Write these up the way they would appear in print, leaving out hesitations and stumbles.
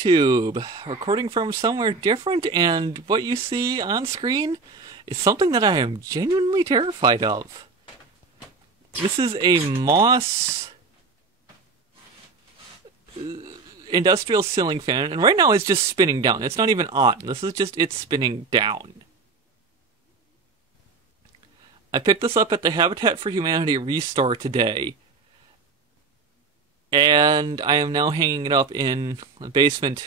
YouTube, recording from somewhere different, and what you see on screen is something that I am genuinely terrified of. This is a Moss industrial ceiling fan, and right now it's just spinning down. It's not even on. This is just it spinning down. I picked this up at the Habitat for Humanity Restore today, and I am now hanging it up in the basement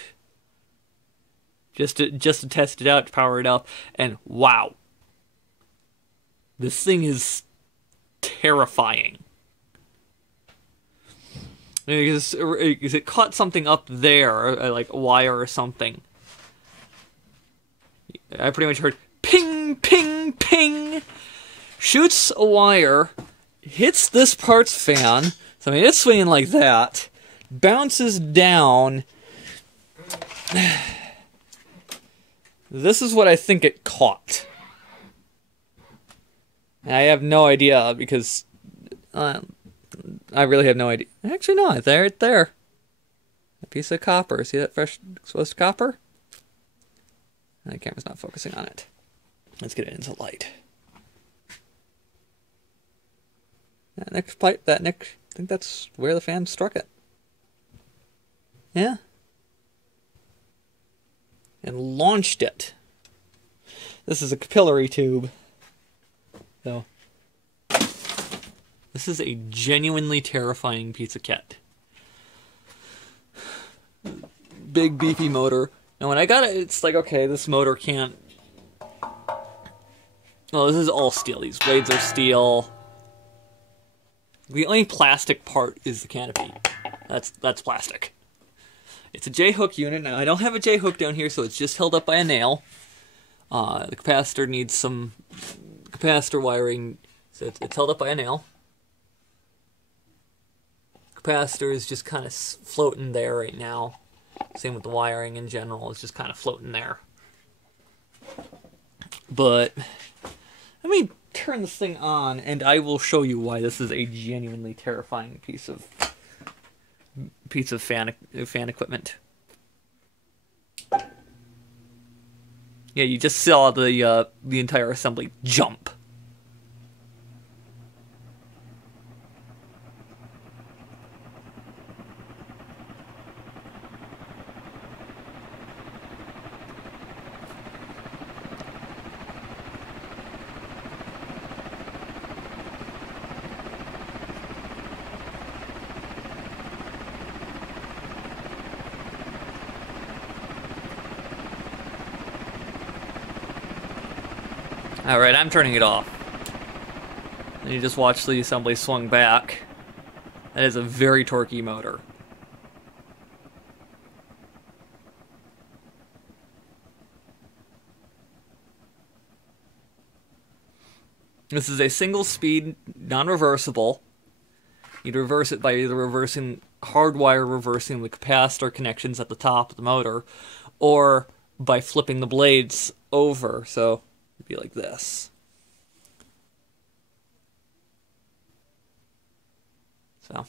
just to test it out, to power it up, and wow. This thing is terrifying. Because it caught something up there, like a wire or something. I pretty much heard ping, ping, ping. Shoots a wire, hits this parts fan. So I mean, it's swinging like that. Bounces down. This is what I think it caught. And I have no idea because I really have no idea. Actually, no, there, right there. A piece of copper. See that fresh exposed copper? The camera's not focusing on it. Let's get it into light. That next pipe, I think that's where the fan struck it. Yeah. And launched it. This is a capillary tube. So, this is a genuinely terrifying piece of kit. Big beefy motor. And when I got it, it's like, okay, this motor can't... Well, this is all steel. These blades are steel. The only plastic part is the canopy. That's plastic. It's a J-hook unit. Now, I don't have a J-hook down here, so it's just held up by a nail. The capacitor needs some capacitor wiring, so it's held up by a nail. Capacitor is just kind of floating there right now. Same with the wiring in general. It's just kind of floating there. But, let me turn this thing on, and I will show you why this is a genuinely terrifying piece of fan equipment. Yeah, you just saw the entire assembly jump. Alright, I'm turning it off. And you just watch the assembly swung back. That is a very torquey motor. This is a single speed, non-reversible. You'd reverse it by either hardwire reversing the capacitor connections at the top of the motor, or by flipping the blades over, so it'd be like this. So.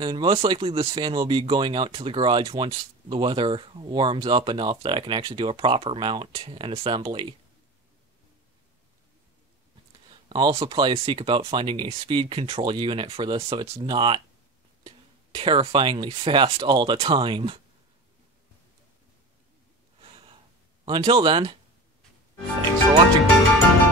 And most likely this fan will be going out to the garage once the weather warms up enough that I can actually do a proper mount and assembly. I'll also probably seek about finding a speed control unit for this so it's not terrifyingly fast all the time. Until then, thanks for watching.